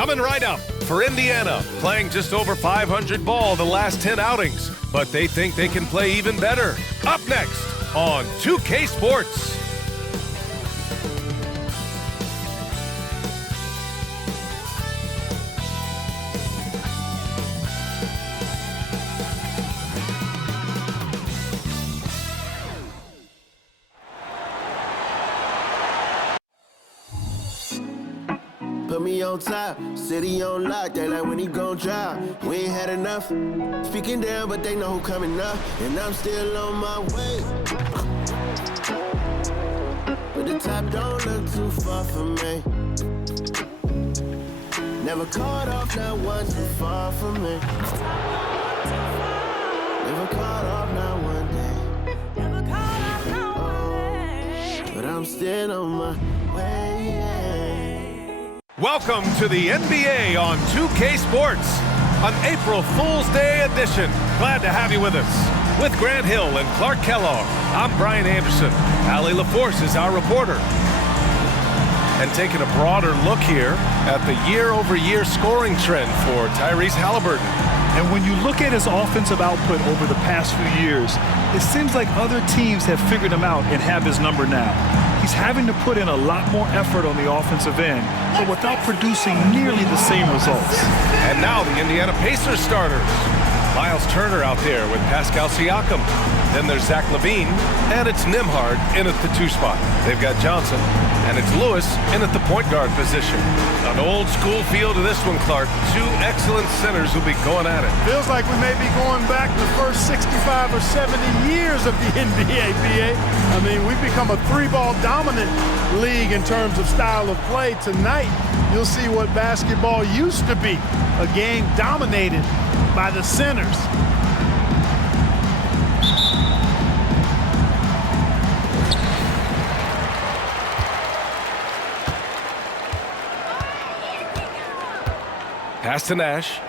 Coming right up for Indiana, playing just over 500 ball the last 10 outings, but they think they can play even better. Up next on 2K Sports. Put me on top, city on lock, they like when he gon' drop. We ain't had enough, speaking down, but they know who coming up, and I'm still on my way. But the top don't look too far from me. Never caught off, not one too far from me. Never caught off, not one day. Never caught off, not one day. But I'm still on my way. Welcome to the NBA on 2K Sports, an April Fool's Day edition. Glad to have you with us. With Grant Hill and Clark Kellogg, I'm Brian Anderson. Allie LaForce is our reporter. And taking a broader look here at the year-over-year scoring trend for Tyrese Halliburton. And when you look at his offensive output over the past few years, it seems like other teams have figured him out and have his number now. He's having to put in a lot more effort on the offensive end, but without producing nearly the same results. And now the Indiana Pacers starters. Miles Turner out there with Pascal Siakam. Then there's Zach LaVine, and it's Nembhard in at the 2 spot. They've got Johnson, and it's Lewis in at the point guard position. An old school feel to this one, Clark. 2 excellent centers will be going at it. Feels like we may be going back the first 65 or 70 years of the NBA, BA. I mean, we've become a 3-ball dominant league in terms of style of play. Tonight, you'll see what basketball used to be, a game dominated by the centers. Pass to Nash.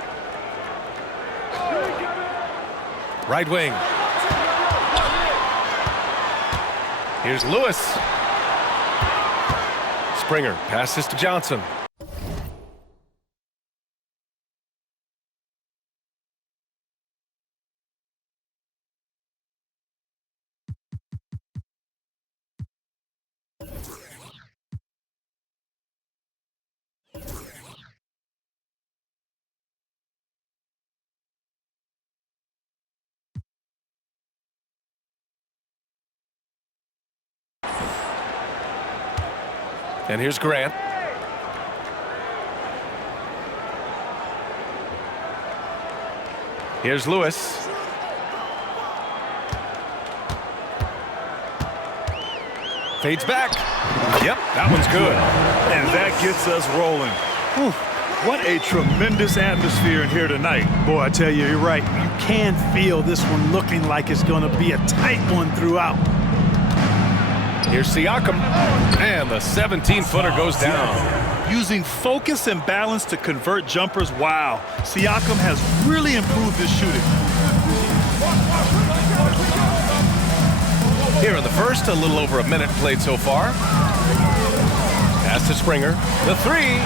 Right wing. Here's Lewis. Springer passes to Johnson. And here's Grant. Here's Lewis. Fades back. Yep, that one's good. And that gets us rolling. Whew. What a tremendous atmosphere in here tonight. Boy, I tell you, you're right. You can feel this one looking like it's going to be a tight one throughout. Here's Siakam, and the 17-footer goes down. Using focus and balance to convert jumpers, wow. Siakam has really improved his shooting. Here in the first, a little over a minute played so far. Pass to Springer. The 3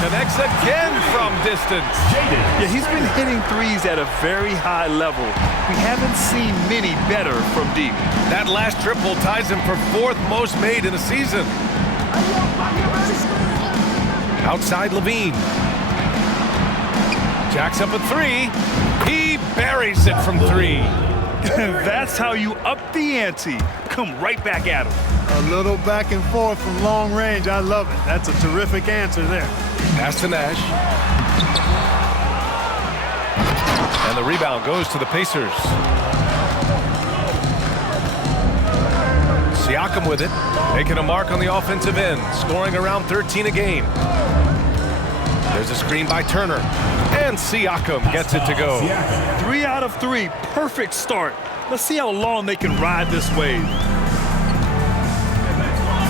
connects again from distance. Yeah, he's been hitting threes at a very high level. We haven't seen many better from deep. That last triple ties him for 4th most made in a season. Outside LaVine. Jacks up a 3. He buries it from 3. That's how you up the ante. Come right back at him. A little back and forth from long range. I love it. That's a terrific answer there. Pass to Nash. And the rebound goes to the Pacers. Siakam with it, making a mark on the offensive end, scoring around 13 a game. There's a screen by Turner, and Siakam gets it to go. 3 out of 3, perfect start. Let's see how long they can ride this wave.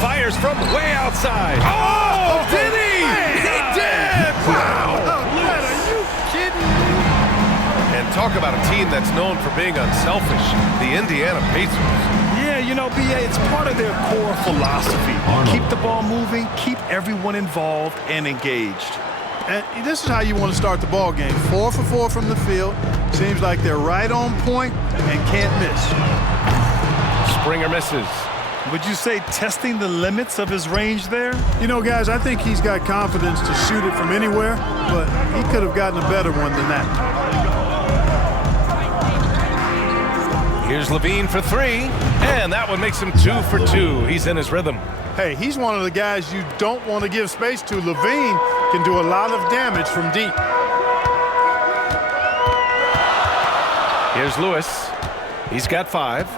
Fires from way outside. Oh, did he? He did! Wow! Are you kidding me? And talk about a team that's known for being unselfish, the Indiana Pacers. Yeah, you know, BA, it's part of their core philosophy. Keep the ball moving, keep everyone involved and engaged. And this is how you want to start the ball game. 4 for 4 from the field. Seems like they're right on point and can't miss. Springer misses. Would you say testing the limits of his range there? You know, guys, I think he's got confidence to shoot it from anywhere, but he could have gotten a better one than that. Here's Levine for 3, and that one makes him 2 for 2. He's in his rhythm. Hey, he's one of the guys you don't want to give space to. Levine can do a lot of damage from deep. Here's Lewis. He's got 5.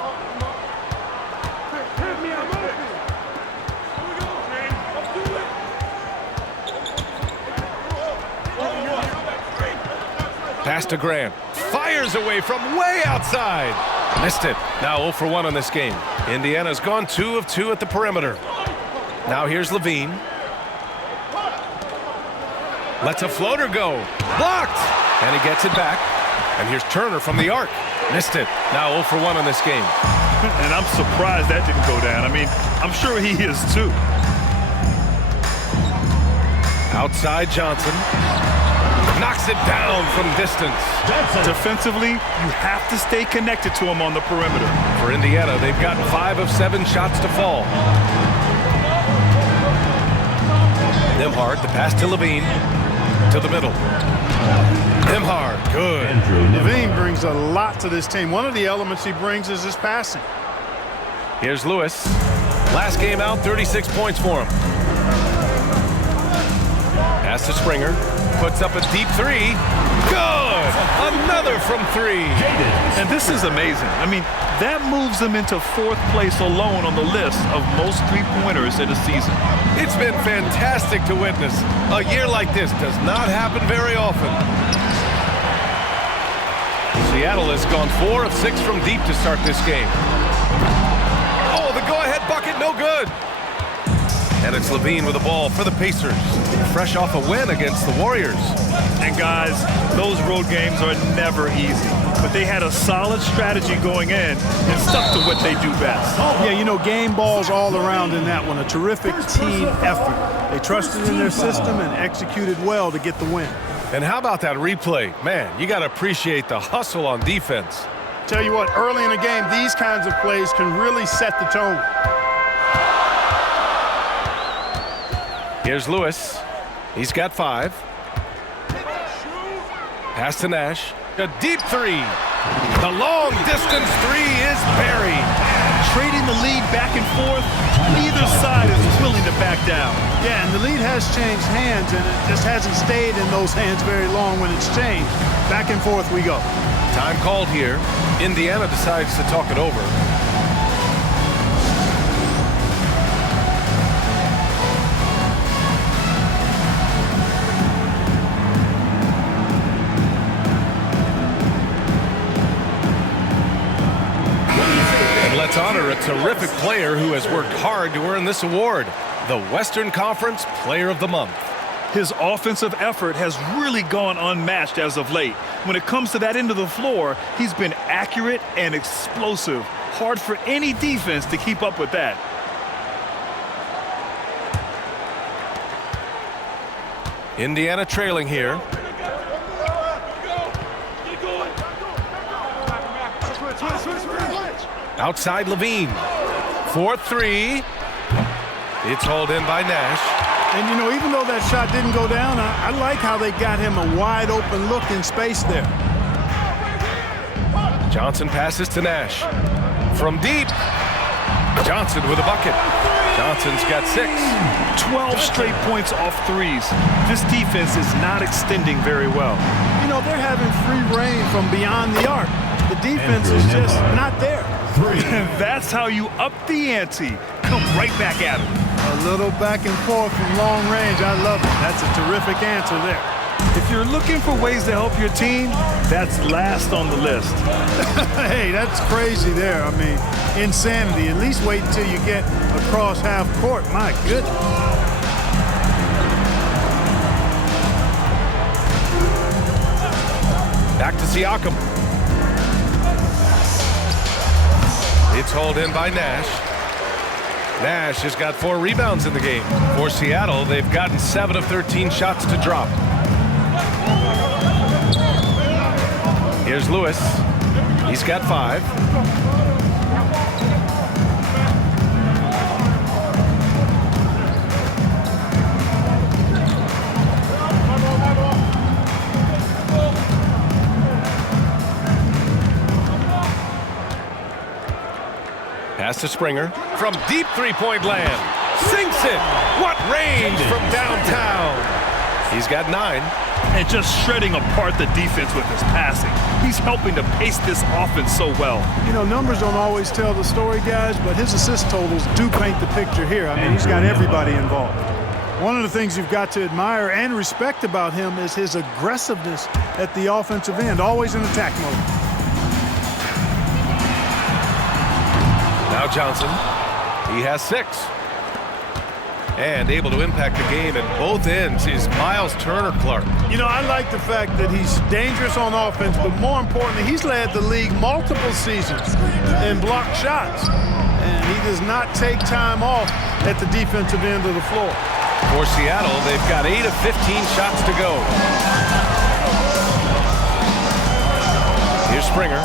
Pass to Grant. Fires away from way outside. Missed it. Now 0 for 1 on this game. Indiana's gone 2 of 2 at the perimeter. Now here's Levine. Lets a floater go. Blocked! And he gets it back. And here's Turner from the arc. Missed it. Now 0 for 1 on this game. And I'm surprised that didn't go down. I mean, I'm sure he is too. Outside Johnson. Knocks it down from distance. Defensively, you have to stay connected to him on the perimeter. For Indiana, they've got 5 of 7 shots to fall. Nembhard, the pass to Levine. To the middle. Nembhard, good. Levine brings a lot to this team. One of the elements he brings is his passing. Here's Lewis. Last game out, 36 points for him. Pass to Springer. Puts up a deep 3. Good! Another from 3. And this is amazing. I mean, that moves him into 4th place alone on the list of most three-pointers in a season. It's been fantastic to witness. A year like this does not happen very often. Seattle has gone 4 of 6 from deep to start this game. Oh, the go-ahead bucket, no good. And it's Levine with the ball for the Pacers. Fresh off a win against the Warriors. And guys, those road games are never easy. But they had a solid strategy going in and stuck to what they do best. Yeah, you know, game balls all around in that one. A terrific team effort. They trusted in their system and executed well to get the win. And how about that replay? Man, you got to appreciate the hustle on defense. Tell you what, early in the game, these kinds of plays can really set the tone. Here's Lewis. He's got 5. Pass to Nash. A deep 3. The long distance 3 is buried. Trading the lead back and forth, neither side is willing to back down. Yeah, and the lead has changed hands, and it just hasn't stayed in those hands very long when it's changed. Back and forth we go. Time called here. Indiana decides to talk it over. Let's honor a terrific player who has worked hard to earn this award, the Western Conference Player of the Month. His offensive effort has really gone unmatched as of late. When it comes to that end of the floor, he's been accurate and explosive. Hard for any defense to keep up with that. Indiana trailing here. Outside Levine. 4-3. It's hauled in by Nash. And, you know, even though that shot didn't go down, I like how they got him a wide-open look in space there. Johnson passes to Nash. From deep. Johnson with a bucket. Johnson's got 6. 12 straight points off threes. This defense is not extending very well. You know, they're having free reign from beyond the arc. The defense is just not there. That's how you up the ante. Come right back at him. A little back and forth from long range. I love it. That's a terrific answer there. If you're looking for ways to help your team, that's last on the list. Hey, that's crazy there. I mean, insanity. At least wait until you get across half court. My goodness. Back to Siakam. It's hauled in by Nash. Nash has got 4 rebounds in the game. For Seattle, they've gotten 7 of 13 shots to drop. Here's Lewis. He's got 5. Pass to Springer from deep three-point land. Sinks it. What range from downtown. He's got 9. And just shredding apart the defense with his passing. He's helping to pace this offense so well. You know, numbers don't always tell the story, guys, but his assist totals do paint the picture here. I mean, he's got everybody involved. One of the things you've got to admire and respect about him is his aggressiveness at the offensive end, always in attack mode. Now Johnson. He has 6. And able to impact the game at both ends is Miles Turner-Clark. You know, I like the fact that he's dangerous on offense, but more importantly, he's led the league multiple seasons in blocked shots. And he does not take time off at the defensive end of the floor. For Seattle, they've got 8 of 15 shots to go. Here's Springer.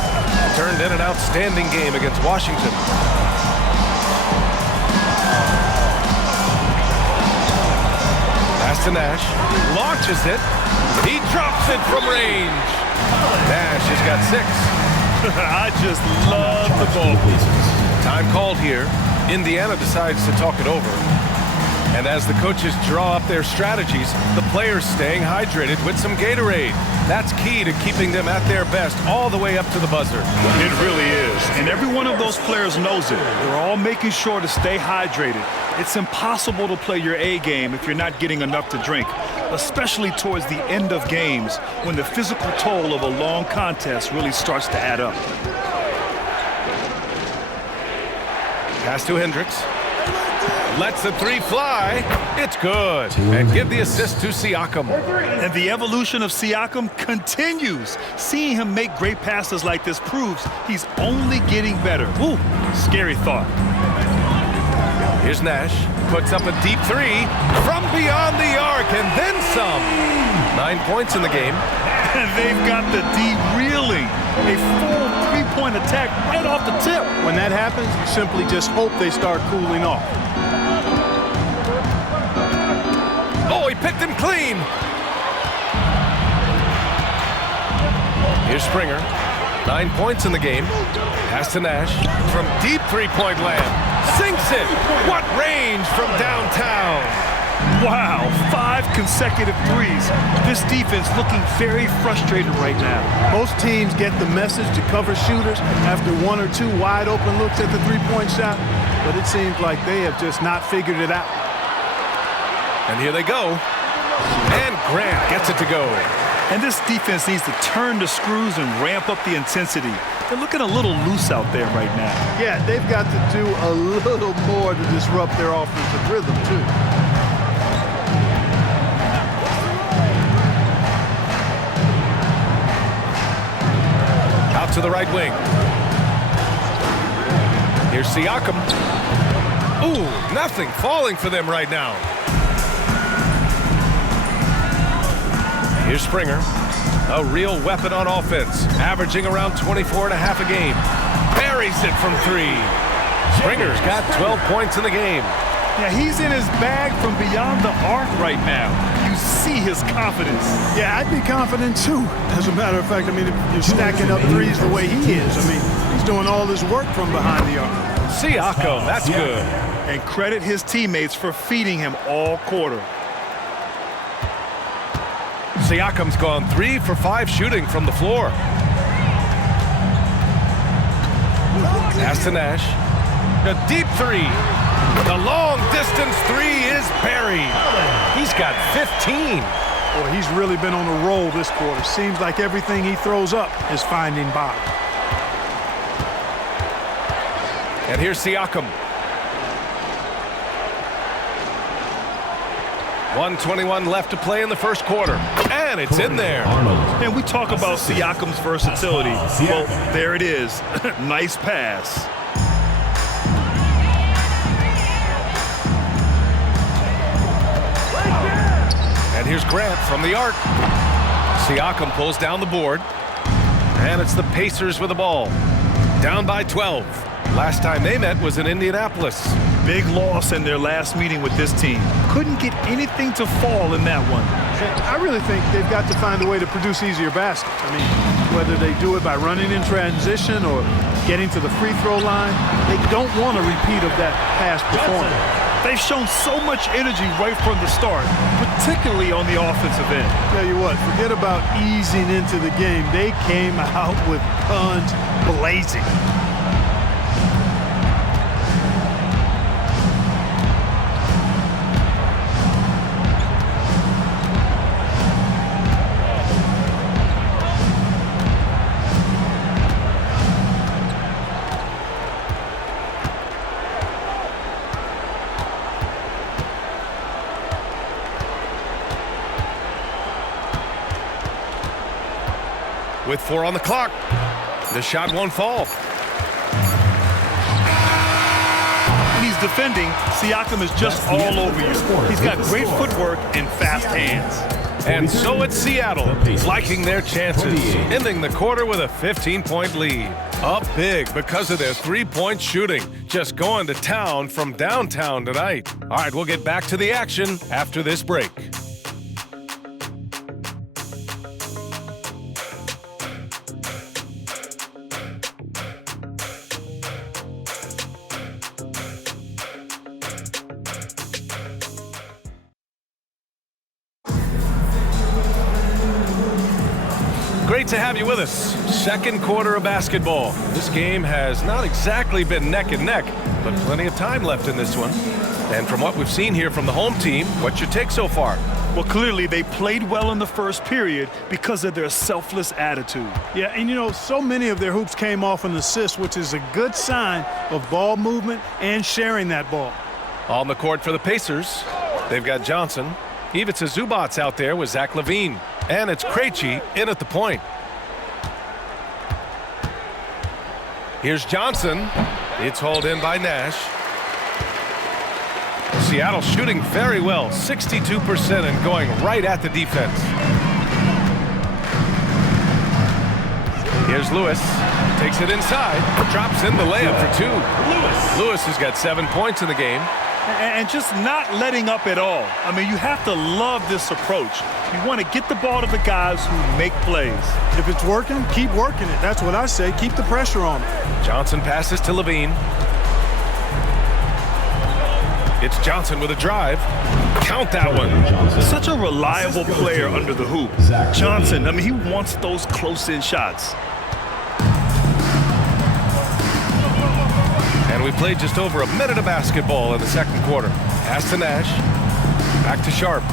Turned in an outstanding game against Washington. Pass to Nash. Launches it. He drops it from range. Nash has got 6. I just love the ball pieces. Time called here. Indiana decides to talk it over. And as the coaches draw up their strategies, the players staying hydrated with some Gatorade. That's key to keeping them at their best all the way up to the buzzer. It really is. And every one of those players knows it. They're all making sure to stay hydrated. It's impossible to play your A game if you're not getting enough to drink, especially towards the end of games when the physical toll of a long contest really starts to add up. Pass to Hendricks. Lets the 3 fly. It's good. And give the assist to Siakam. And the evolution of Siakam continues. Seeing him make great passes like this proves he's only getting better. Ooh, scary thought. Here's Nash. Puts up a deep 3 from beyond the arc and then some. 9 points in the game. And they've got the D reeling. A full 3-point attack right off the tip. When that happens, you simply just hope they start cooling off. Oh, he picked him clean. Here's Springer. 9 points in the game. Pass to Nash from deep 3-point land. Sinks it. What range from downtown. Wow, 5 consecutive threes. This defense looking very frustrated right now. Most teams get the message to cover shooters after 1 or 2 wide open looks at the 3-point shot, but it seems like they have just not figured it out. And here they go. And Grant gets it to go. And this defense needs to turn the screws and ramp up the intensity. They're looking a little loose out there right now. Yeah, they've got to do a little more to disrupt their offensive rhythm, too. Out to the right wing. Here's Siakam. Ooh, nothing falling for them right now. Here's Springer. A real weapon on offense, averaging around 24 and a half a game. Buries it from 3. Springer's got 12 points in the game. Yeah, he's in his bag from beyond the arc right now. You see his confidence. Yeah, I'd be confident too. As a matter of fact, I mean, if you're stacking up threes the way he is, I mean, he's doing all this work from behind the arc. Siakam, that's good. And credit his teammates for feeding him all quarter. Siakam's gone 3 for 5 shooting from the floor. Pass to Nash. A deep 3. The long distance 3 is buried. He's got 15. Boy, he's really been on a roll this quarter. Seems like everything he throws up is finding bottom. And here's Siakam. 1:21 left to play in the first quarter. And it's in there. And we talk about Siakam's versatility. Well, there it is. Nice pass. And here's Grant from the arc. Siakam pulls down the board. And it's the Pacers with the ball. Down by 12. Last time they met was in Indianapolis. Big loss in their last meeting with this team. Couldn't get anything to fall in that one. I really think they've got to find a way to produce easier baskets. I mean, whether they do it by running in transition or getting to the free throw line, they don't want a repeat of that past performance. They've shown so much energy right from the start, particularly on the offensive end. Tell you what, forget about easing into the game. They came out with guns blazing. With 4 on the clock, the shot won't fall. When he's defending, Siakam is just all over you. He's got great footwork and fast hands. And so it's Seattle, liking their chances, ending the quarter with a 15-point lead. Up big because of their three-point shooting. Just going to town from downtown tonight. All right, we'll get back to the action after this break. Great to have you with us. Second quarter of basketball. This game has not exactly been neck and neck, but plenty of time left in this one. And from what we've seen here from the home team, what's your take so far? Well, clearly they played well in the first period because of their selfless attitude. Yeah, and you know, so many of their hoops came off an assist, which is a good sign of ball movement and sharing that ball. On the court for the Pacers, they've got Johnson. Ivica Zubac's out there with Zach LaVine. And it's Krejci in at the point. Here's Johnson. It's hauled in by Nash. Seattle shooting very well, 62% and going right at the defense. Here's Lewis. Takes it inside. Drops in the layup for 2. Lewis has got 7 points in the game. And just not letting up at all. I mean, you have to love this approach. You want to get the ball to the guys who make plays. If it's working, keep working it. That's what I say. Keep the pressure on it. Johnson passes to LaVine. It's Johnson with a drive. Count that one. Such a reliable player under the hoop. Johnson, I mean, he wants those close-in shots. And we played just over a minute of basketball in the second quarter. Pass to Nash. Back to Sharp.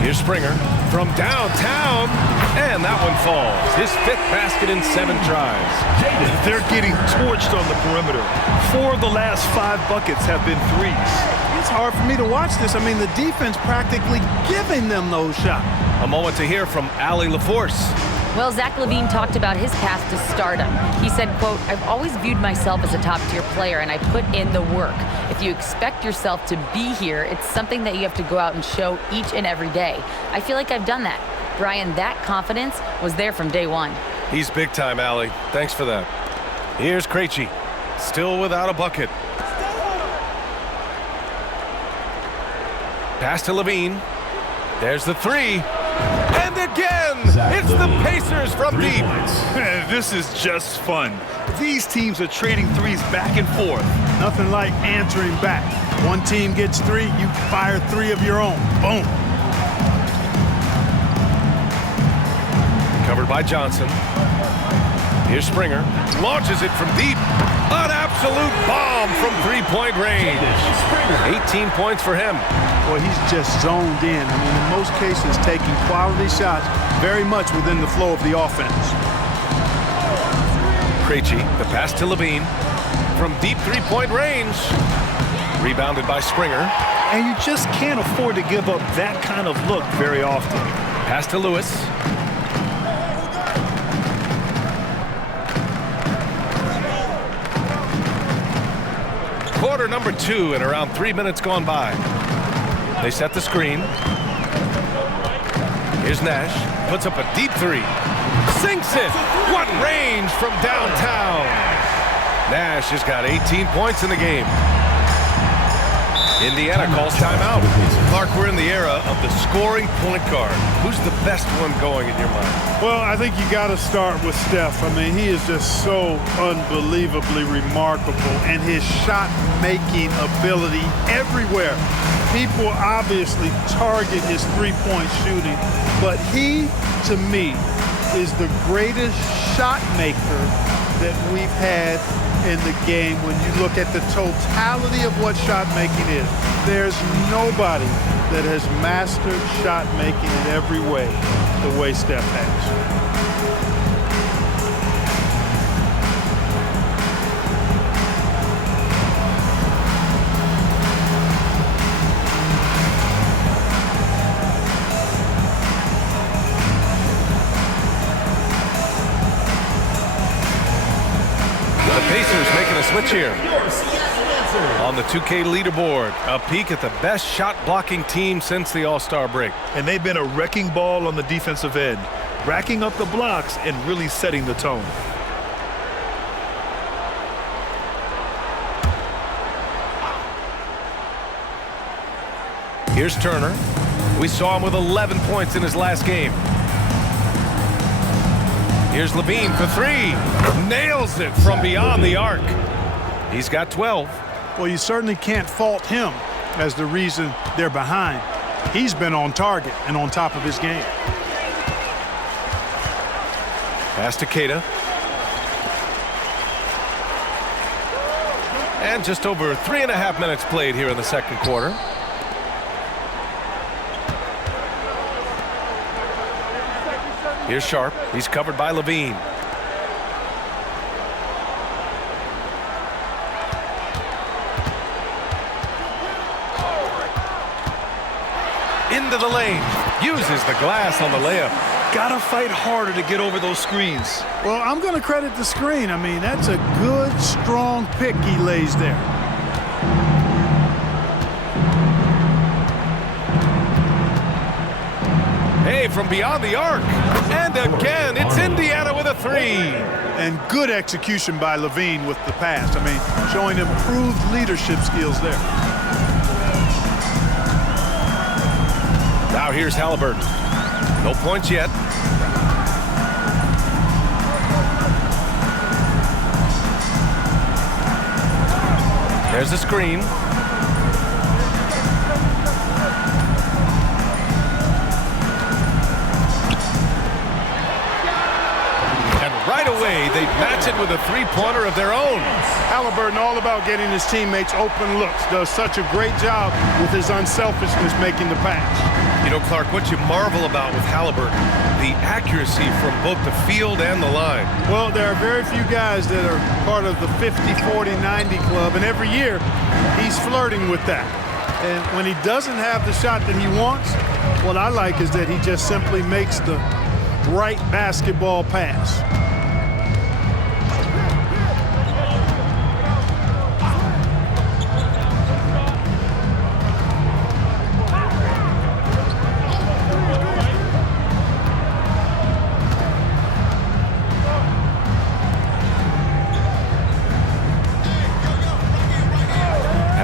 Here's Springer from downtown. And that one falls. His 5th basket in 7 tries. They're getting torched on the perimeter. 4 of the last 5 buckets have been threes. It's hard for me to watch this. I mean, the defense practically giving them those shots. A moment to hear from Allie LaForce. Well, Zach LaVine talked about his path to stardom. He said, quote, "I've always viewed myself as a top-tier player, and I put in the work. If you expect yourself to be here, it's something that you have to go out and show each and every day. I feel like I've done that." Brian, that confidence was there from day one. He's big time, Allie. Thanks for that. Here's Krejci. Still without a bucket. Pass to LaVine. There's the 3. And again, it's the Pacers from deep. This is just fun. These teams are trading threes back and forth. Nothing like answering back. One team gets 3, you fire 3 of your own. Boom. Covered by Johnson. Here's Springer. Launches it from deep. An absolute bomb from 3-point range. 18 points for him. Boy, he's just zoned in. I mean, in most cases, taking quality shots very much within the flow of the offense. Krejci, the pass to LaVine. From deep 3-point range. Rebounded by Springer. And you just can't afford to give up that kind of look very often. Pass to Lewis. Quarter number 2 and around 3 minutes gone by. They set the screen. Here's Nash, puts up a deep three. Sinks it! What range from downtown! Nash has got 18 points in the game. Indiana calls timeout. Clark, we're in the era of the scoring point guard. Who's the best one going in your mind? Well, I think you got to start with Steph. I mean, he is just so unbelievably remarkable, and his shot-making ability everywhere. People obviously target his three-point shooting, but he, to me, is the greatest shot maker that we've had in the game. When you look at the totality of what shot making is, there's nobody that has mastered shot making in every way the way Steph has. Switch here on the 2K leaderboard. A peek at the best shot blocking team since the All-Star break. And they've been a wrecking ball on the defensive end, racking up the blocks and really setting the tone. Here's Turner. We saw him with 11 points in his last game. Here's Levine for three. Nails it from beyond the arc. He's got 12. Well, you certainly can't fault him as the reason they're behind. He's been on target and on top of his game. Pass to Queta. And just over 3.5 minutes played here in the second quarter. Here's Sharp. He's covered by Levine. Into the lane. Uses the glass on the layup. Gotta fight harder to get over those screens. Well, I'm going to credit the screen. I mean, that's a good, strong pick he lays there. Hey, from beyond the arc. And again, it's Indiana with a three. And good execution by Levine with the pass. I mean, showing improved leadership skills there. Now here's Halliburton. No points yet. There's a screen. And right away, they match it with a three-pointer of their own. Halliburton all about getting his teammates open looks. Does such a great job with his unselfishness making the pass. You know, Clark, what you marvel about with Halliburton, the accuracy from both the field and the line. Well, there are very few guys that are part of the 50, 40, 90 club, and every year he's flirting with that. And when he doesn't have the shot that he wants, what I like is that he just simply makes the right basketball pass.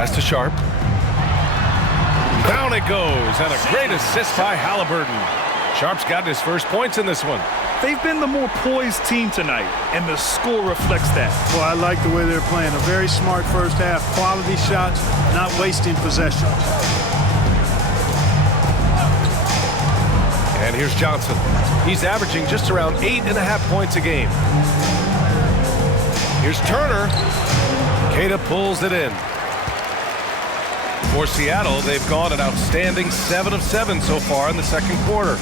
To Sharp. Down it goes, and a great assist by Halliburton. Sharp's gotten his first points in this one. They've been the more poised team tonight, and the score reflects that. Well, I like the way they're playing. A very smart first half, quality shots, not wasting possessions. And here's Johnson. He's averaging just around 8.5 points a game. Here's Turner. Queta pulls it in. For Seattle, they've gone an outstanding 7 of 7 so far in the second quarter.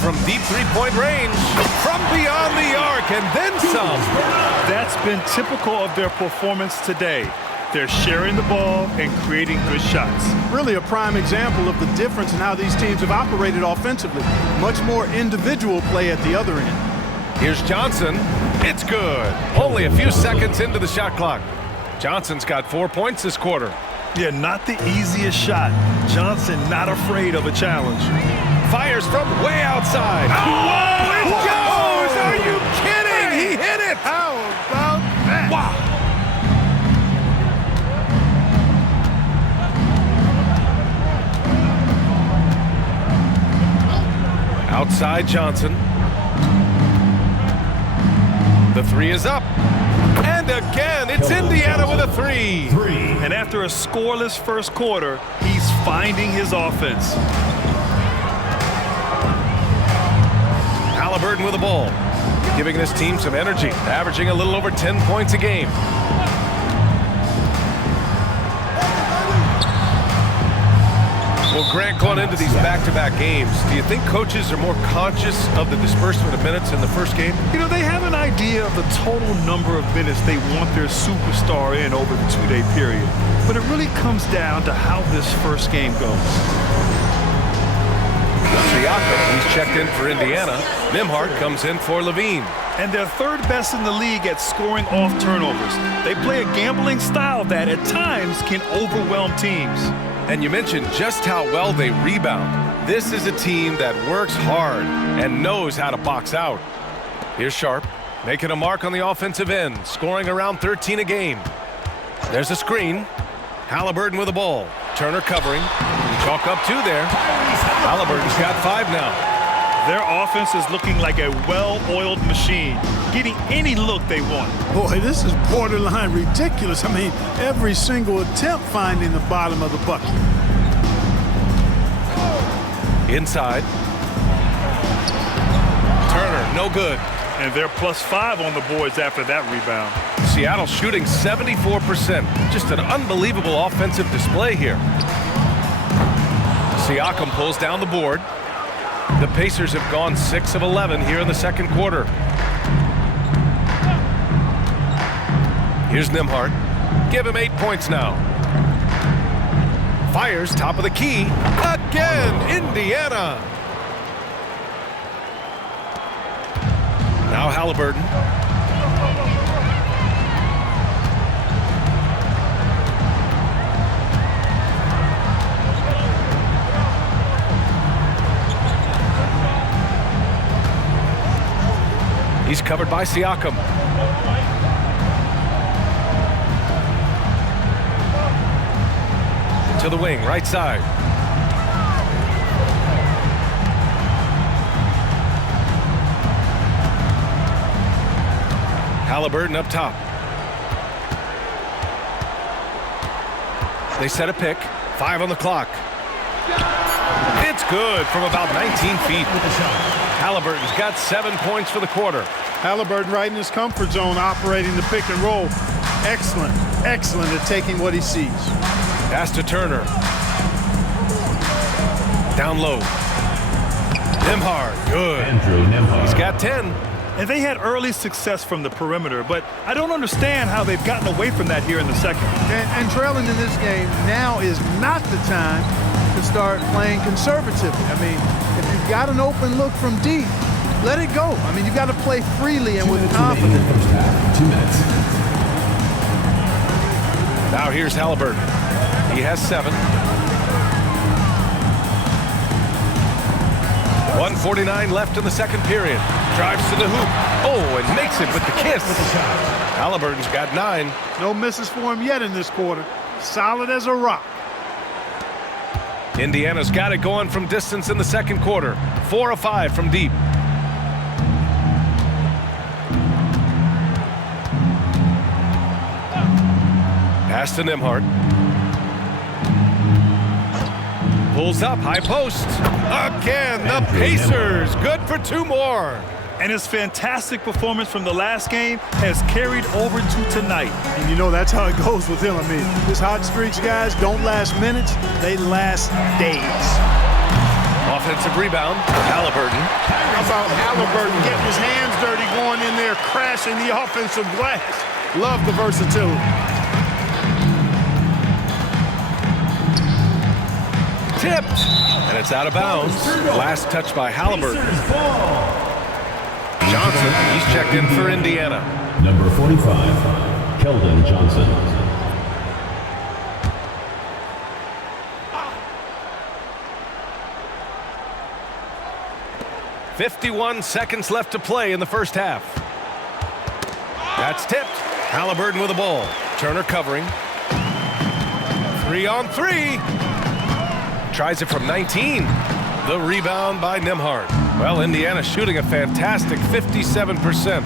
From deep three-point range, from beyond the arc, and then some. That's been typical of their performance today. They're sharing the ball and creating good shots. Really a prime example of the difference in how these teams have operated offensively. Much more individual play at the other end. Here's Johnson. It's good. Only a few seconds into the shot clock. Johnson's got 4 points this quarter. Yeah, not the easiest shot. Johnson not afraid of a challenge. Fires from way outside. Oh, it goes! Are you kidding? He hit it! How about that? Wow! Outside Johnson. The three is up. And again, it's Indiana with a three. And after a scoreless first quarter, he's finding his offense. Halliburton with the ball, giving this team some energy, averaging a little over 10 points a game. Well, Grant, going into these back-to-back games, do you think coaches are more conscious of the disbursement of minutes in the first game? You know, they have an idea of the total number of minutes they want their superstar in over the two-day period. But it really comes down to how this first game goes. Siakam, he's checked in for Indiana. Nembhard comes in for Levine. And they're third best in the league at scoring off turnovers. They play a gambling style that at times can overwhelm teams. And you mentioned just how well they rebound. This is a team that works hard and knows how to box out. Here's Sharp, making a mark on the offensive end, scoring around 13 a game. There's a screen. Halliburton with the ball. Turner covering. Chalk up two there. Halliburton's got 5 now. Their offense is looking like a well-oiled machine, getting any look they want. Boy, this is borderline ridiculous. I mean, every single attempt finding the bottom of the bucket. Inside. Turner, no good. And they're +5 on the boards after that rebound. Seattle shooting 74%. Just an unbelievable offensive display here. Siakam pulls down the board. The Pacers have gone 6 of 11 here in the second quarter. Here's Nembhard. Give him 8 points now. Fires top of the key. Again, Indiana. Now Halliburton. He's covered by Siakam. To the wing, right side. Halliburton up top. They set a pick. 5 on the clock. It's good from about 19 feet. Halliburton's got 7 points for the quarter. Halliburton right in his comfort zone operating the pick and roll. Excellent, excellent at taking what he sees. Pass to Turner. Down low. Nembhard, good. He's got 10. And they had early success from the perimeter, but I don't understand how they've gotten away from that here in the second. And trailing in this game, now is not the time to start playing conservatively. I mean, if you've got an open look from deep, let it go. I mean, you've got to play freely and with confidence. 2 minutes. Now here's Halliburton. He has 7. 1:49 left in the second period. Drives to the hoop. Oh, and makes it with the kiss. Halliburton's got 9. No misses for him yet in this quarter. Solid as a rock. Indiana's got it going from distance in the second quarter. 4 of 5 from deep. Pass to Nembhard. Pulls up, high post. Again, the Pacers. Good for 2 more. And his fantastic performance from the last game has carried over to tonight. And you know that's how it goes with him. I mean, his hot streaks, guys, don't last minutes. They last days. Offensive rebound, Halliburton. How about Halliburton getting his hands dirty, going in there, crashing the offensive glass. Love the versatility. Tipped, and it's out of bounds. Last touch by Halliburton. Johnson, he's checked in for Indiana. Number 45, Keldon Johnson. 51 seconds left to play in the first half. That's tipped. Halliburton with the ball. Turner covering. 3-on-3. Tries it from 19. The rebound by Nembhard. Well, Indiana shooting a fantastic 57%.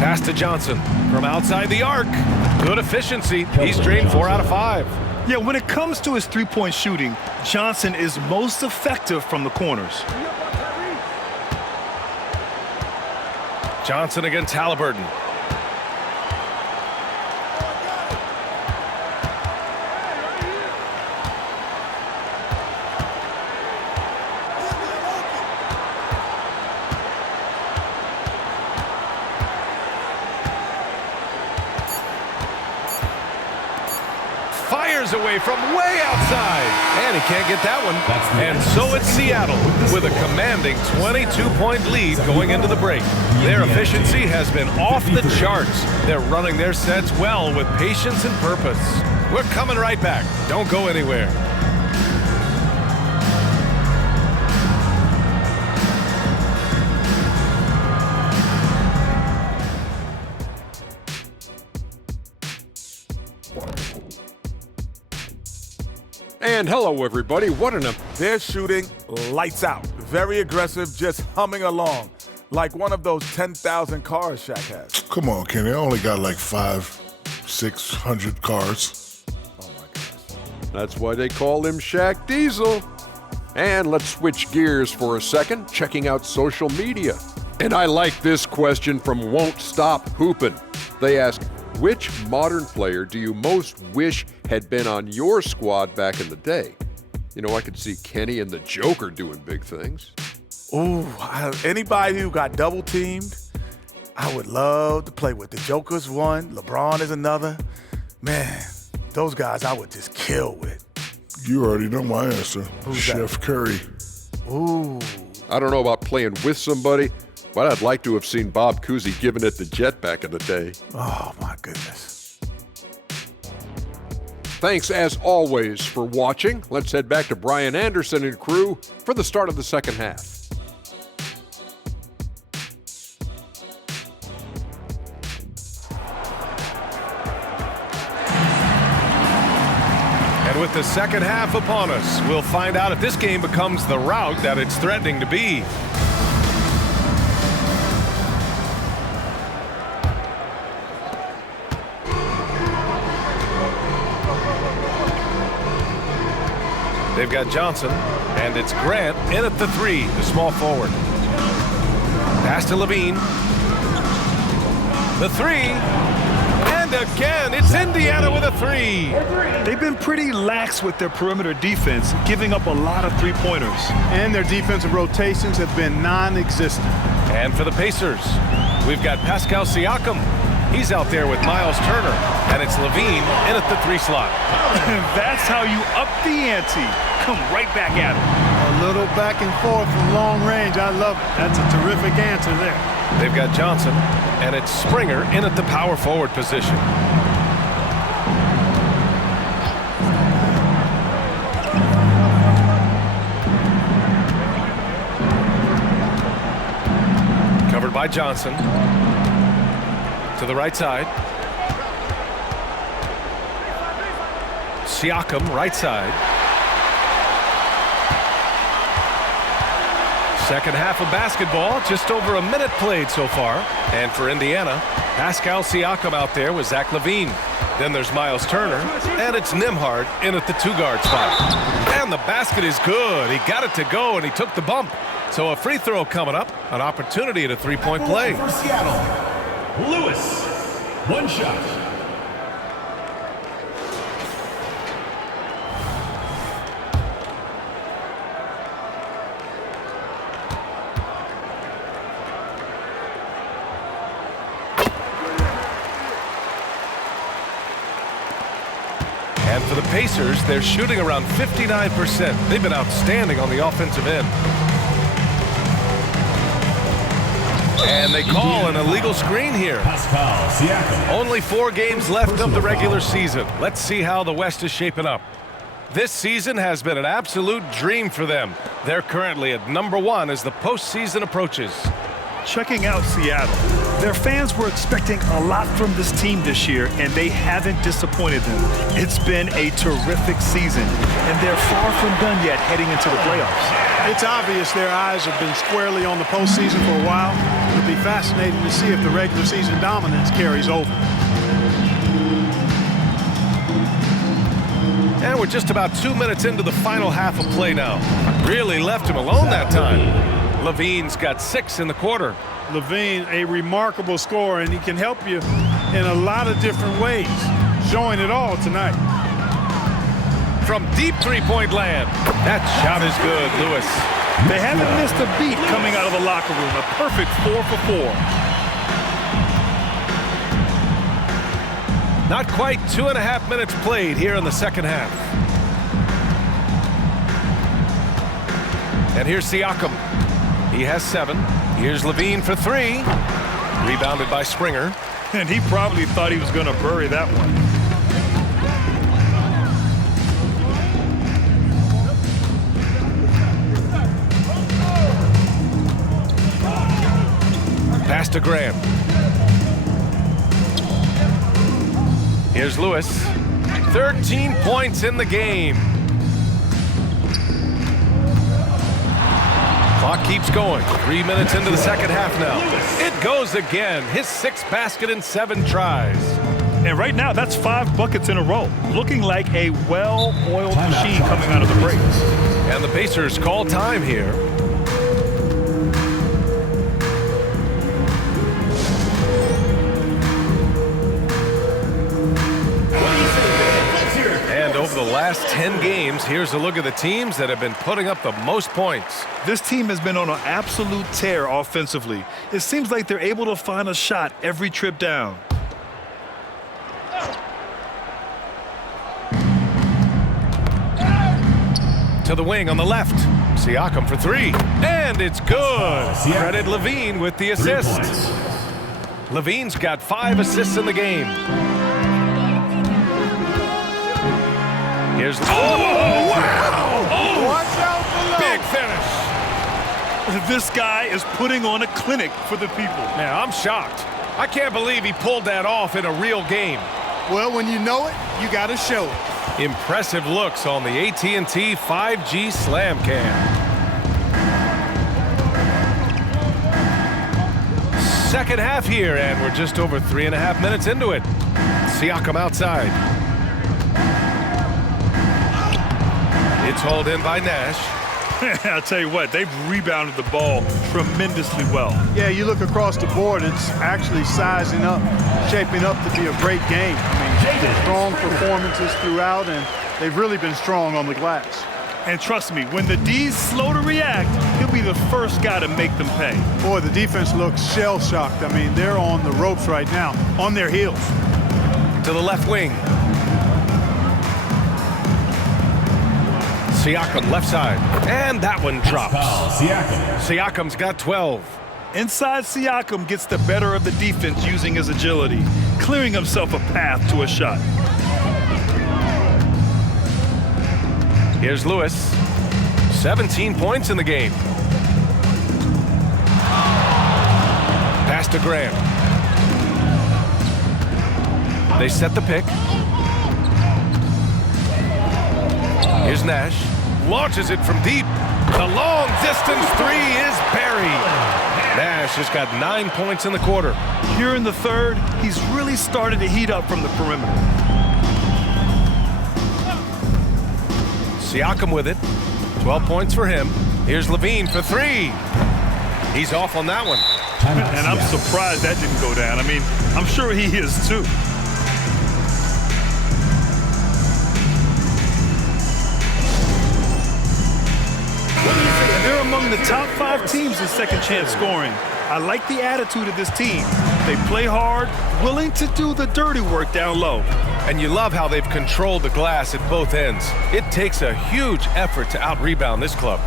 Pass to Johnson from outside the arc. Good efficiency. He's drained 4 out of 5. Yeah, when it comes to his three-point shooting, Johnson is most effective from the corners. Johnson against Halliburton. Fires away from way outside, and he can't get that one. And so it's Seattle with a commanding 22-point lead going into the break. Their efficiency has been off the charts. They're running their sets well with patience and purpose. We're coming right back. Don't go anywhere. And hello, everybody. What an They're shooting lights out. Very aggressive, just humming along. Like one of those 10,000 cars Shaq has. Come on, Kenny. I only got like 500-600 cars. Oh, my gosh. That's why they call him Shaq Diesel. And let's switch gears for a second, checking out social media. And I like this question from Won't Stop Hoopin'. They ask, which modern player do you most wish had been on your squad back in the day? You know, I could see Kenny and the Joker doing big things. Ooh, anybody who got double teamed, I would love to play with. The Joker's one, LeBron is another. Man, those guys I would just kill with. You already know my answer. Who's Chef that? Curry. Ooh. I don't know about playing with somebody, but I'd like to have seen Bob Cousy giving it the jet back in the day. Oh, my goodness. Thanks, as always, for watching. Let's head back to Brian Anderson and crew for the start of the second half. And with the second half upon us, we'll find out if this game becomes the rout that it's threatening to be. They've got Johnson, and it's Grant in at the 3, the small forward. Pass to Levine. The 3, and again, it's Indiana with a 3. They've been pretty lax with their perimeter defense, giving up a lot of three-pointers. And their defensive rotations have been non-existent. And for the Pacers, we've got Pascal Siakam. He's out there with Miles Turner, and it's Levine in at the 3 slot. That's how you up the ante. Come right back at him. A little back and forth from long range. I love it. That's a terrific answer there. They've got Johnson, and it's Springer in at the power forward position. Covered by Johnson. To the right side. Siakam, right side. Second half of basketball, just over a minute played so far. And for Indiana, Pascal Siakam out there with Zach LaVine. Then there's Miles Turner, and it's Nembhard in at the 2-guard spot. And the basket is good. He got it to go, and he took the bump. So a free throw coming up, an opportunity at a 3-point play. For Seattle, Lewis. One shot. And for the Pacers, they're shooting around 59%. They've been outstanding on the offensive end. And they call an illegal screen here. Pascal Siakam. Only 4 games left of the regular season. Let's see how the West is shaping up. This season has been an absolute dream for them. They're currently at #1 as the postseason approaches. Checking out Seattle. Their fans were expecting a lot from this team this year, and they haven't disappointed them. It's been a terrific season, and they're far from done yet heading into the playoffs. It's obvious their eyes have been squarely on the postseason for a while. It'll be fascinating to see if the regular season dominance carries over. And we're just about 2 minutes into the final half of play now. Really left him alone that time. LaVine's got 6 in the quarter. LaVine, a remarkable scorer, and he can help you in a lot of different ways, showing it all tonight. From deep three-point land. That shot is good, Lewis. They haven't missed a beat coming out of the locker room. A perfect 4 for 4. Not quite 2.5 minutes played here in the second half. And here's Siakam. He has 7. Here's LaVine for 3. Rebounded by Springer. And he probably thought he was going to bury that one. Pass to Graham. Here's Lewis. 13 points in the game. Clock keeps going. 3 minutes into the second half now. It goes again. His 6th basket in 7 tries. And right now, that's 5 buckets in a row. Looking like a well-oiled machine coming out of the breaks. And the Pacers call time here. Over the last 10 games, here's a look at the teams that have been putting up the most points. This team has been on an absolute tear offensively. It seems like they're able to find a shot every trip down. To the wing on the left. Siakam for 3. And it's good. Credit LaVine with the assist. LaVine's got 5 assists in the game. Here's wow! Oh, watch out below. Big finish. This guy is putting on a clinic for the people. Man, I'm shocked. I can't believe he pulled that off in a real game. Well, when you know it, you got to show it. Impressive looks on the AT&T 5G Slam Cam. Second half here, and we're just over 3.5 minutes into it. Siakam outside. It's hauled in by Nash. I'll tell you what, they've rebounded the ball tremendously well. Yeah, you look across the board, it's actually sizing up, shaping up to be a great game. I mean, strong performances throughout, and they've really been strong on the glass. And trust me, when the D's slow to react, he'll be the first guy to make them pay. Boy, the defense looks shell-shocked. I mean, they're on the ropes right now, on their heels. To the left wing. Siakam left side, and that one drops. Siakam's got 12. Inside, Siakam gets the better of the defense using his agility, clearing himself a path to a shot. Here's Lewis. 17 points in the game. Pass to Graham. They set the pick. Here's Nash. Launches it from deep. The long distance 3 is buried. Nash has got 9 points in the quarter. Here in the third, he's really started to heat up from the perimeter. Siakam with it. 12 points for him. Here's LaVine for 3. He's off on that one. And I'm surprised that didn't go down. I mean, I'm sure he is too. They're among the top 5 teams in second chance scoring. I like the attitude of this team. They play hard, willing to do the dirty work down low. And you love how they've controlled the glass at both ends. It takes a huge effort to out-rebound this club.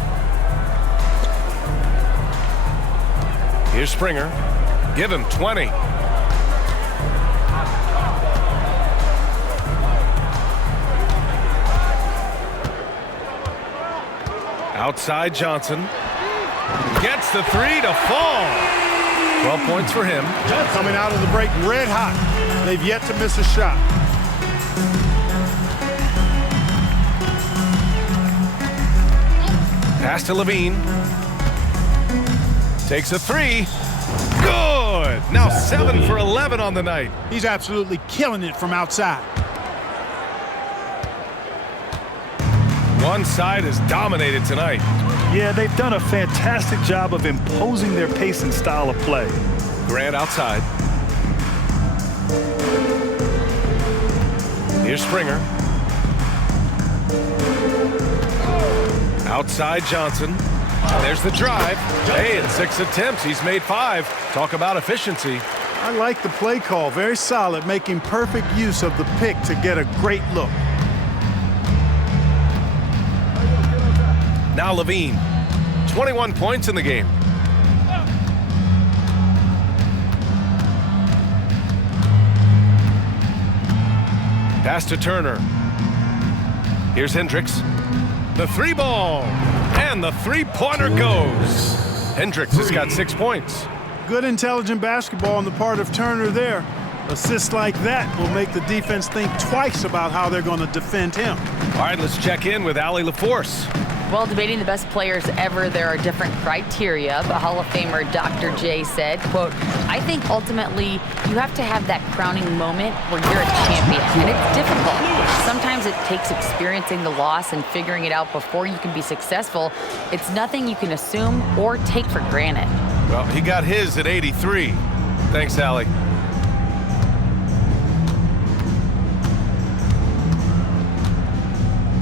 Here's Springer. Give him 20. Outside Johnson. Gets the three to fall. 12 points for him. Coming out of the break red hot. They've yet to miss a shot. Pass to Levine. Takes a three. Good. Now 7 for 11 on the night. He's absolutely killing it from outside. One side is dominated tonight. Yeah, they've done a fantastic job of imposing their pace and style of play. Grant outside. Here's Springer. Outside Johnson. There's the drive. Hey, in 6 attempts, he's made 5. Talk about efficiency. I like the play call. Very solid, making perfect use of the pick to get a great look. Now Levine. 21 points in the game. Pass to Turner. Here's Hendricks. The 3-ball. And the 3-pointer goes. Hendricks has got 6 points. Good intelligent basketball on the part of Turner there. Assists like that will make the defense think twice about how they're going to defend him. All right, let's check in with Allie LaForce. While debating the best players ever, there are different criteria, but Hall of Famer Dr. J said, quote, I think ultimately you have to have that crowning moment where you're a champion, and it's difficult. Sometimes it takes experiencing the loss and figuring it out before you can be successful. It's nothing you can assume or take for granted. Well, he got his at 83. Thanks, Allie.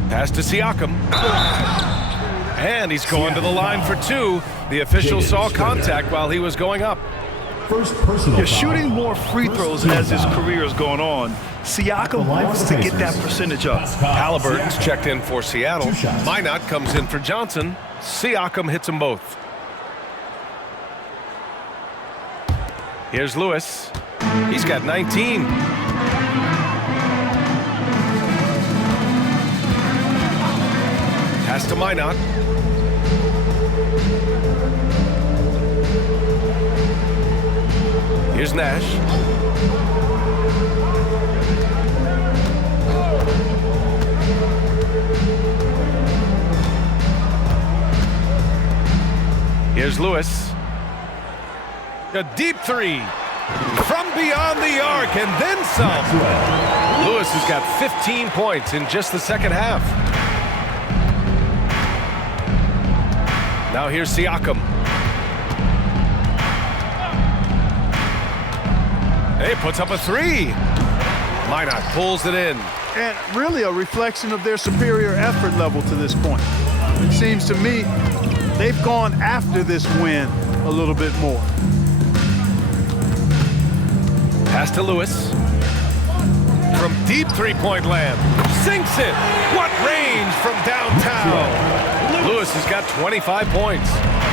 Pass to Siakam. And he's going to the line for 2. The official saw contact while he was going up. You're shooting more free throws as his career is going on. Siakam wants to get that percentage up. Halliburton's checked in for Seattle. Minot comes in for Johnson. Siakam hits them both. Here's Lewis. He's got 19. Pass to Minot. Here's Nash. Here's Lewis. A deep 3 from beyond the arc and then some. Lewis has got 15 points in just the second half. Now here's Siakam. He puts up a 3. Minot pulls it in. And really a reflection of their superior effort level to this point. It seems to me they've gone after this win a little bit more. Pass to Lewis. From deep 3-point land. Sinks it. What range from downtown. Lewis has got 25 points.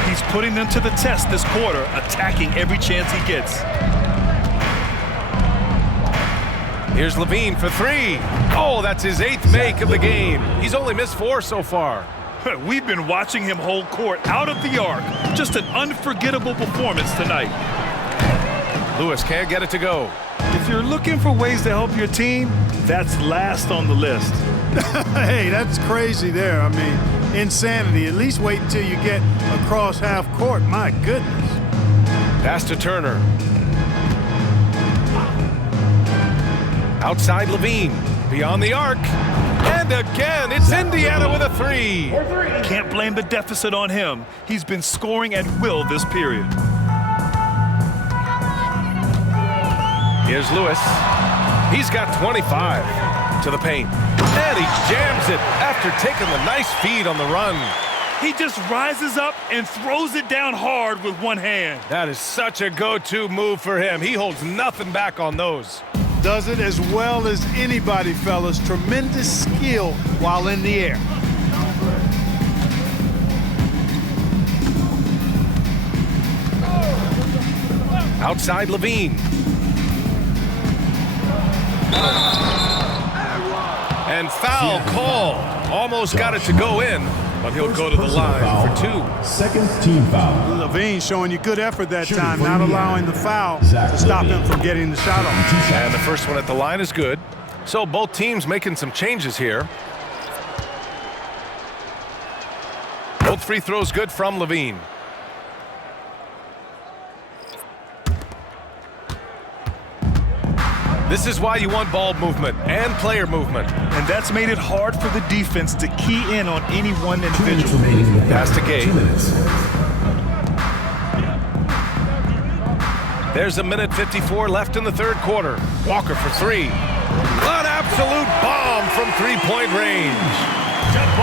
He's putting them to the test this quarter, attacking every chance he gets. Here's Levine for 3. Oh, that's his 8th make of the game. He's only missed 4 so far. We've been watching him hold court out of the arc. Just an unforgettable performance tonight. Lewis can't get it to go. If you're looking for ways to help your team, that's last on the list. Hey, that's crazy there. I mean, insanity. At least wait until you get across half court. My goodness. Pass to Turner. Outside Levine. Beyond the arc. And again, it's Indiana with a 3. Can't blame the deficit on him. He's been scoring at will this period. Here's Lewis. He's got 25 to the paint. And he jams it after taking the nice feed on the run. He just rises up and throws it down hard with one hand. That is such a go-to move for him. He holds nothing back on those. Does it as well as anybody, fellas. Tremendous skill while in the air. Outside Levine. And foul call. Almost got it to go in, but he'll go to the line for 2. Second team foul. Levine showing you good effort that time, not allowing the foul to stop him from getting the shot off. And the first one at the line is good. So both teams making some changes here. Both free throws good from Levine. This is why you want ball movement and player movement. And that's made it hard for the defense to key in on any one individual. Pass to Gabe. There's 1:54 left in the third quarter. Walker for 3. An absolute bomb from three-point range.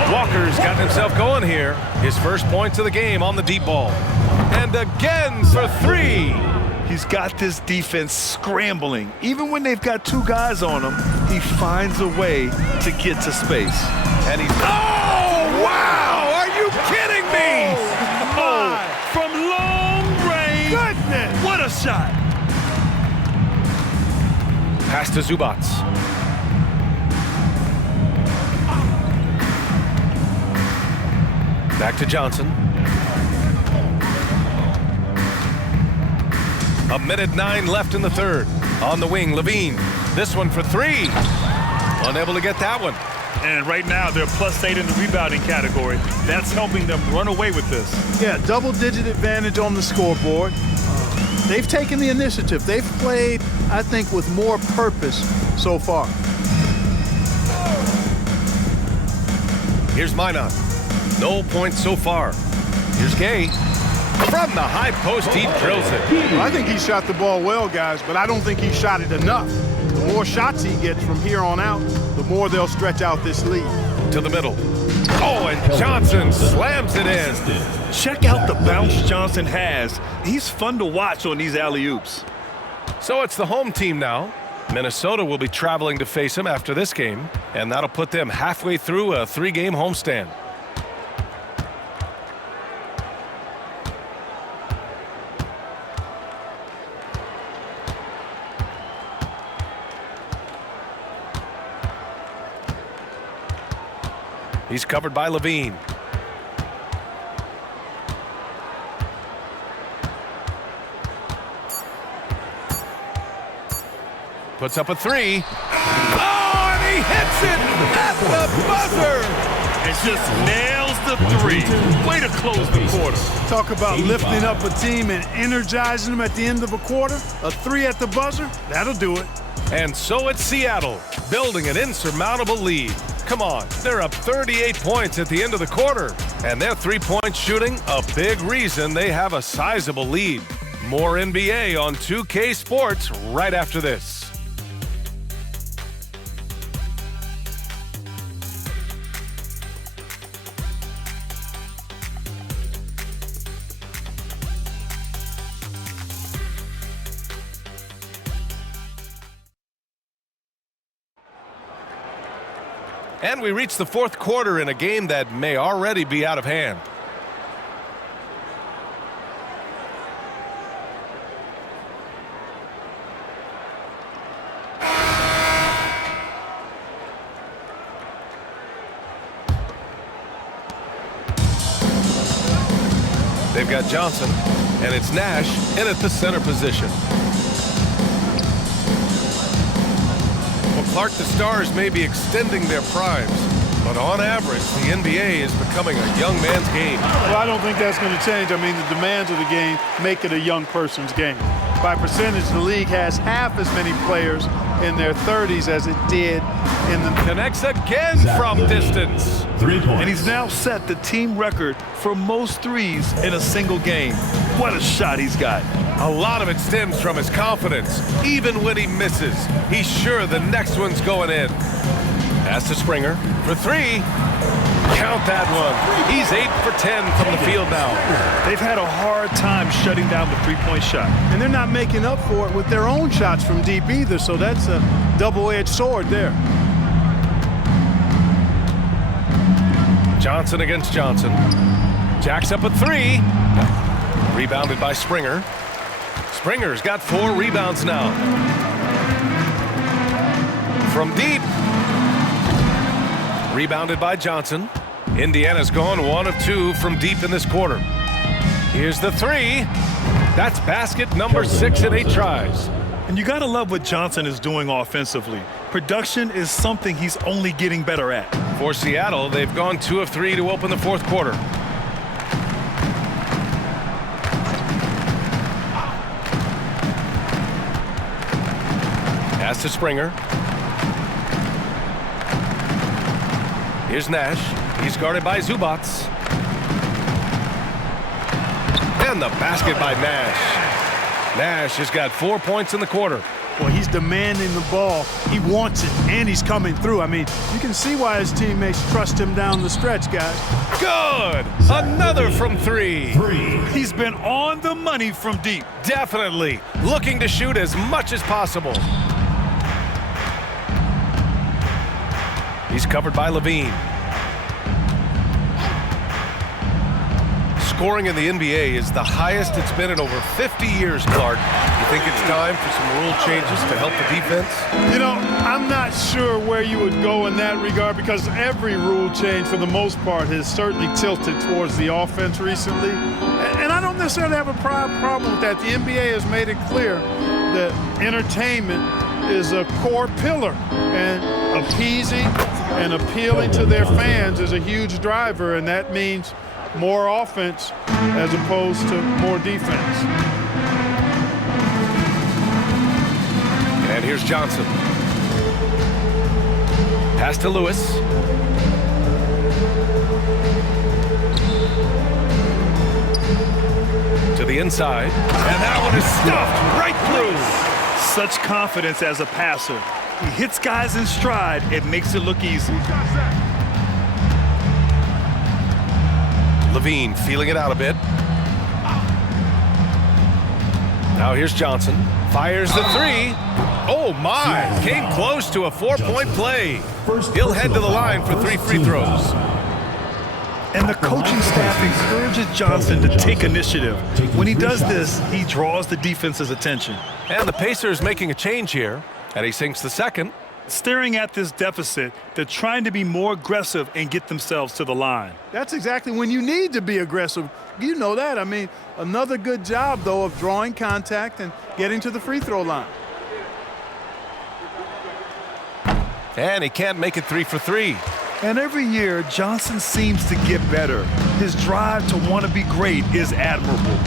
Walker's gotten himself going here. His first points of the game on the deep ball. And again for 3. He's got this defense scrambling. Even when they've got 2 guys on him, he finds a way to get to space. And he's... Oh, wow! Are you kidding me? Oh, from long range. Goodness! What a shot! Pass to Zubac. Back to Johnson. 1:09 left in the third. On the wing, Levine. This one for 3. Unable to get that one. And right now, they're +8 in the rebounding category. That's helping them run away with this. Yeah, double-digit advantage on the scoreboard. They've taken the initiative. They've played, I think, with more purpose so far. Here's Minot. No points so far. Here's Gay. From the high post, he drills it. I think he shot the ball well, guys, but I don't think he shot it enough. The more shots he gets from here on out, the more they'll stretch out this lead. To the middle. Oh, and Johnson slams it in. Check out the bounce Johnson has. He's fun to watch on these alley-oops. So it's the home team now. Minnesota will be traveling to face him after this game, and that'll put them halfway through a 3-game homestand. He's covered by Levine. Puts up a 3. Oh, and he hits it at the buzzer. And just nails the 3. Way to close the quarter. Talk about lifting up a team and energizing them at the end of a quarter. A 3 at the buzzer, that'll do it. And so it's Seattle, building an insurmountable lead. Come on, they're up 38 points at the end of the quarter. And their 3-point shooting, a big reason they have a sizable lead. More NBA on 2K Sports right after this. And we reach the fourth quarter in a game that may already be out of hand. They've got Johnson, and it's Nash in at the center position. Well, Clark, the Stars may be extending their primes, but on average, the NBA is becoming a young man's game. Well, I don't think that's going to change. I mean, the demands of the game make it a young person's game. By percentage, the league has half as many players in their 30s as it did in the... Connects again from distance. 3 points. And he's now set the team record for most threes in a single game. What a shot he's got. A lot of it stems from his confidence. Even when he misses, he's sure the next one's going in. Pass to Springer for 3. Count that one. He's 8 for 10 from the field now. They've had a hard time shutting down the three-point shot. And they're not making up for it with their own shots from deep either, so that's a double-edged sword there. Johnson against Johnson. Jacks up a 3. Rebounded by Springer. Springer's got 4 rebounds now. From deep. Rebounded by Johnson. Indiana's gone 1 of 2 from deep in this quarter. Here's the 3. That's basket number 6 in 8 tries. And you got to love what Johnson is doing offensively. Production is something he's only getting better at. For Seattle, they've gone 2 of 3 to open the 4th quarter. Pass to Springer. Here's Nash. He's guarded by Zubac. And the basket by Nash. Nash has got 4 points in the quarter. Well, he's demanding the ball. He wants it, and he's coming through. I mean, you can see why his teammates trust him down the stretch, guys. Good! Another from 3. He's been on the money from deep. Definitely looking to shoot as much as possible. He's covered by Levine. Scoring in the NBA is the highest it's been in over 50 years, Clark. You think it's time for some rule changes to help the defense? You know, I'm not sure where you would go in that regard because every rule change, for the most part, has certainly tilted towards the offense recently. And I don't necessarily have a problem with that. The NBA has made it clear that entertainment is a core pillar, and appeasing and appealing to their fans is a huge driver, and that means more offense as opposed to more defense. And here's Johnson. Pass to Lewis. To the inside. And that one is stuffed right through. Such confidence as a passer. He hits guys in stride. It makes it look easy. Levine feeling it out a bit. Now here's Johnson. Fires the 3. Oh my! Came close to a 4-point play. He'll head to the line for 3 free throws. And the coaching staff encourages Johnson to take initiative. When he does this, he draws the defense's attention. And the Pacers making a change here. And he sinks the second. Staring at this deficit, they're trying to be more aggressive and get themselves to the line. That's exactly when you need to be aggressive. You know that. I mean, another good job, though, of drawing contact and getting to the free throw line. And he can't make it 3 for 3. And every year, Johnson seems to get better. His drive to want to be great is admirable.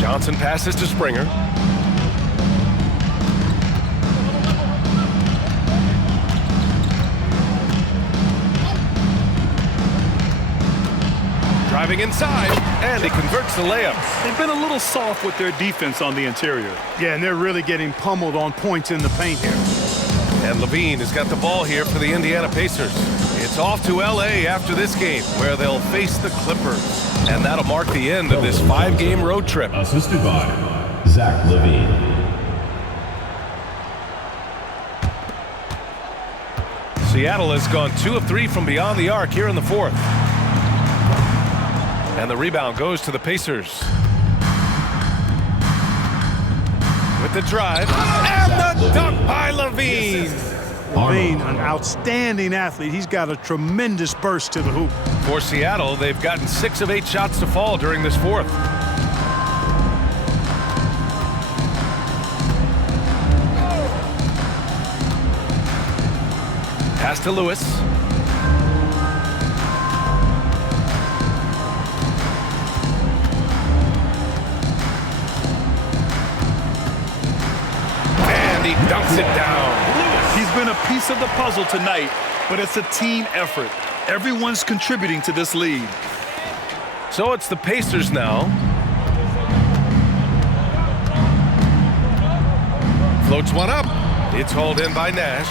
Johnson passes to Springer. Driving inside, and he converts the layup. They've been a little soft with their defense on the interior. Yeah, and they're really getting pummeled on points in the paint here. And Levine has got the ball here for the Indiana Pacers. It's off to L.A. after this game, where they'll face the Clippers. And that'll mark the end of this 5-game road trip. Assisted by Zach Levine. Seattle has gone 2 of 3 from beyond the arc here in the 4th. And the rebound goes to the Pacers. With the drive, and the dunk by Levine. Levine, an outstanding athlete. He's got a tremendous burst to the hoop. For Seattle, they've gotten 6 of 8 shots to fall during this 4th. Pass to Lewis. And he dunks it down. He's been a piece of the puzzle tonight, but it's a team effort. Everyone's contributing to this lead. So it's the Pacers now. Floats one up. It's hauled in by Nash.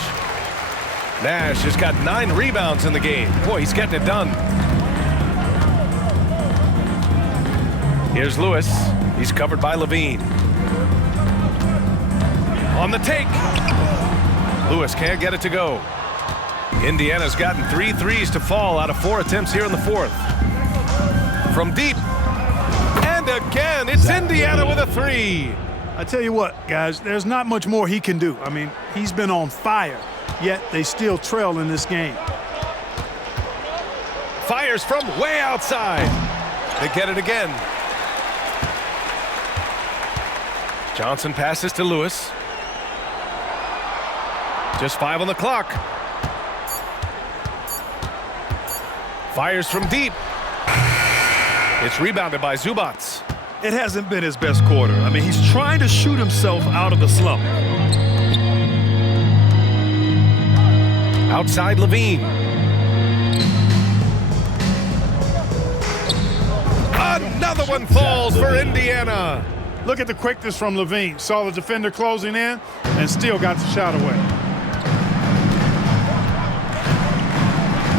Nash has got 9 rebounds in the game. Boy, he's getting it done. Here's Lewis. He's covered by Levine. On the take. Lewis can't get it to go. Indiana's gotten 3 threes to fall out of 4 attempts here in the 4th. From deep. And again. It's Indiana with a three. I tell you what, guys, there's not much more he can do. I mean, he's been on fire, yet they still trail in this game. Fires from way outside. They get it again. Johnson passes to Lewis. Just 5 on the clock. Fires from deep. It's rebounded by Zubac. It hasn't been his best quarter. I mean, he's trying to shoot himself out of the slump. Outside Levine. Another one falls for Indiana. Look at the quickness from Levine. Saw the defender closing in and still got the shot away.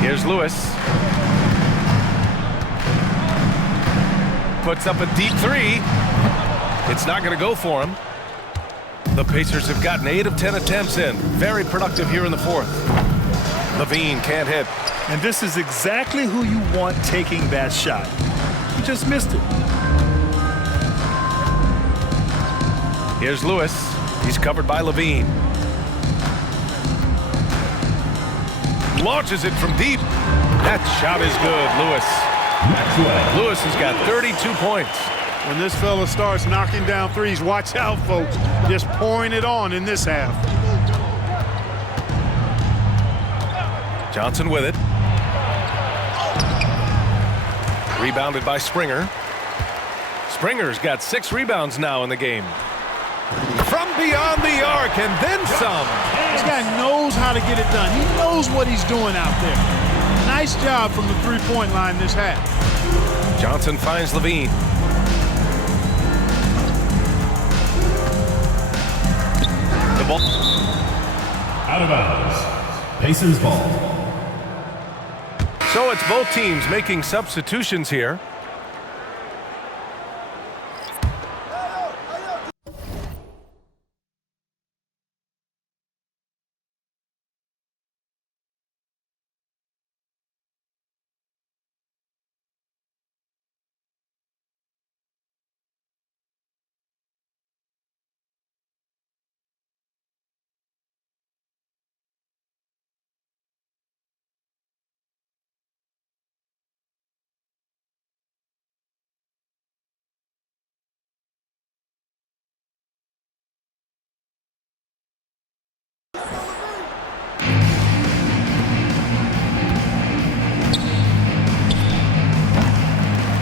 Here's Lewis. Puts up a deep three. It's not going to go for him. The Pacers have gotten 8 of 10 attempts in. Very productive here in the fourth. Levine can't hit. And this is exactly who you want taking that shot. He just missed it. Here's Lewis. He's covered by Levine. Launches it from deep. That shot is good, Lewis. Lewis has got 32 points. When this fella starts knocking down threes, watch out, folks. Just pouring it on in this half. Johnson with it. Rebounded by Springer. Springer's got 6 rebounds now in the game. From beyond the arc and then some. This guy knows how to get it done. He knows what he's doing out there. Nice job from the three-point line this half. Johnson finds Levine. The ball. Out of bounds. Pacers ball. So it's both teams making substitutions here.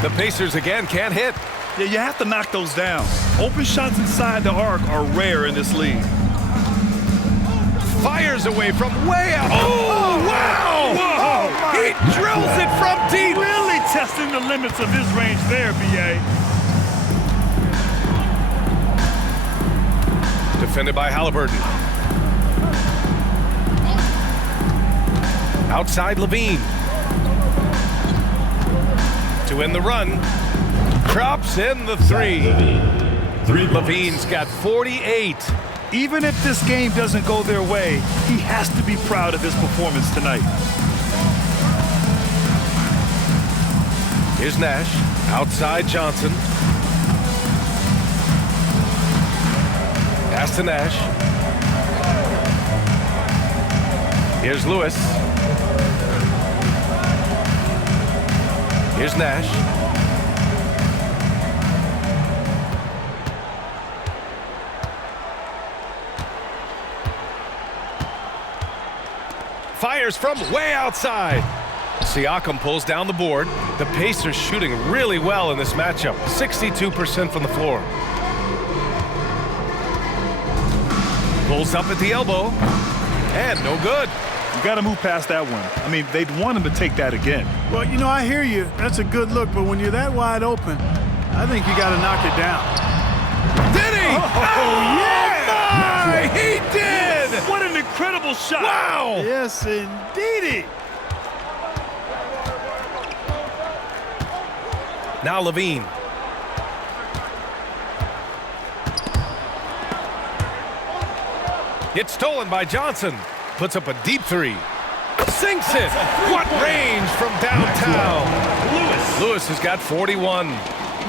The Pacers again can't hit. Yeah, you have to knock those down. Open shots inside the arc are rare in this league. Fires away from way out. Oh, wow! Whoa! He drills it from deep. Really testing the limits of his range there, B.A. Defended by Halliburton. Outside Levine. To end the run. Drops in the three. Levine's got 48. Even if this game doesn't go their way, he has to be proud of his performance tonight. Here's Nash. Outside Johnson. Pass to Nash. Here's Lewis. Here's Nash. Fires from way outside. Siakam pulls down the board. The Pacers shooting really well in this matchup. 62% from the floor. Pulls up at the elbow. And no good. You got to move past that one. I mean, they'd want him to take that again. Well, you know, I hear you. That's a good look, but when you're that wide open, I think you got to knock it down. Did he? Oh, yeah! My, he did! What an incredible shot. Wow! Yes, indeedy. Now Levine. It's stolen by Johnson. Puts up a deep three. Sinks it. What range from downtown. Lewis has got 41.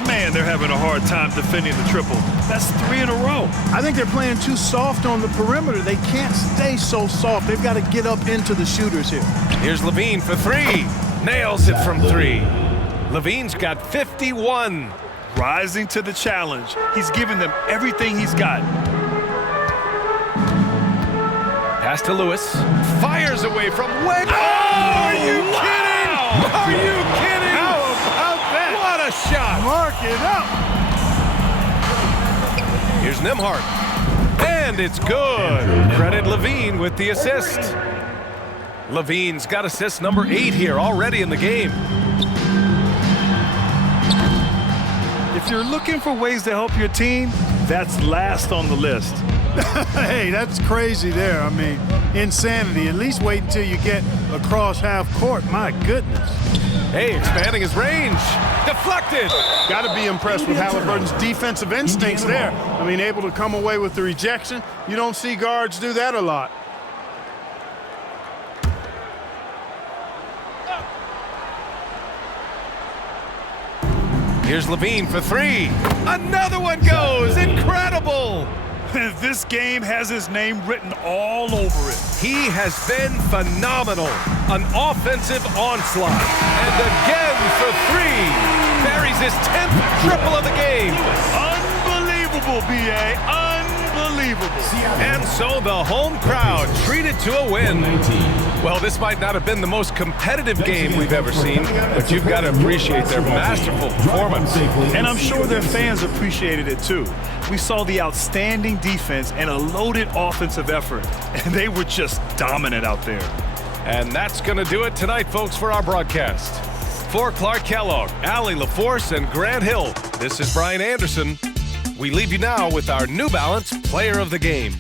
Man, they're having a hard time defending the triple. That's 3 in a row. I think they're playing too soft on the perimeter. They can't stay so soft. They've got to get up into the shooters here. Here's Levine for 3. Nails it from 3. Levine's got 51. Rising to the challenge. He's giving them everything he's got. Pass to Lewis. Fires away from way. Oh, are you kidding? Are you kidding? How about that? What a shot. Mark it up. Here's Nembhard. And it's good. Credit Levine with the assist. Levine's got assist number 8 here already in the game. If you're looking for ways to help your team, that's last on the list. Hey, that's crazy there. I mean, insanity. At least wait until you get across half court. My goodness. Hey, expanding his range. Deflected. Got to be impressed with Halliburton's defensive instincts there. I mean, able to come away with the rejection. You don't see guards do that a lot. Here's Levine for 3. Another one goes. Incredible. This game has his name written all over it. He has been phenomenal. An offensive onslaught. And again for 3. Buries his 10th triple of the game. Unbelievable, B.A. Unbelievable. And so the home crowd treated to a win. Well, this might not have been the most competitive game we've ever seen, but you've got to appreciate their masterful performance. And I'm sure their fans appreciated it too. We saw the outstanding defense and a loaded offensive effort, and they were just dominant out there. And that's going to do it tonight, folks, for our broadcast. For Clark Kellogg, Allie LaForce, and Grant Hill, this is Brian Anderson. We leave you now with our New Balance Player of the Game.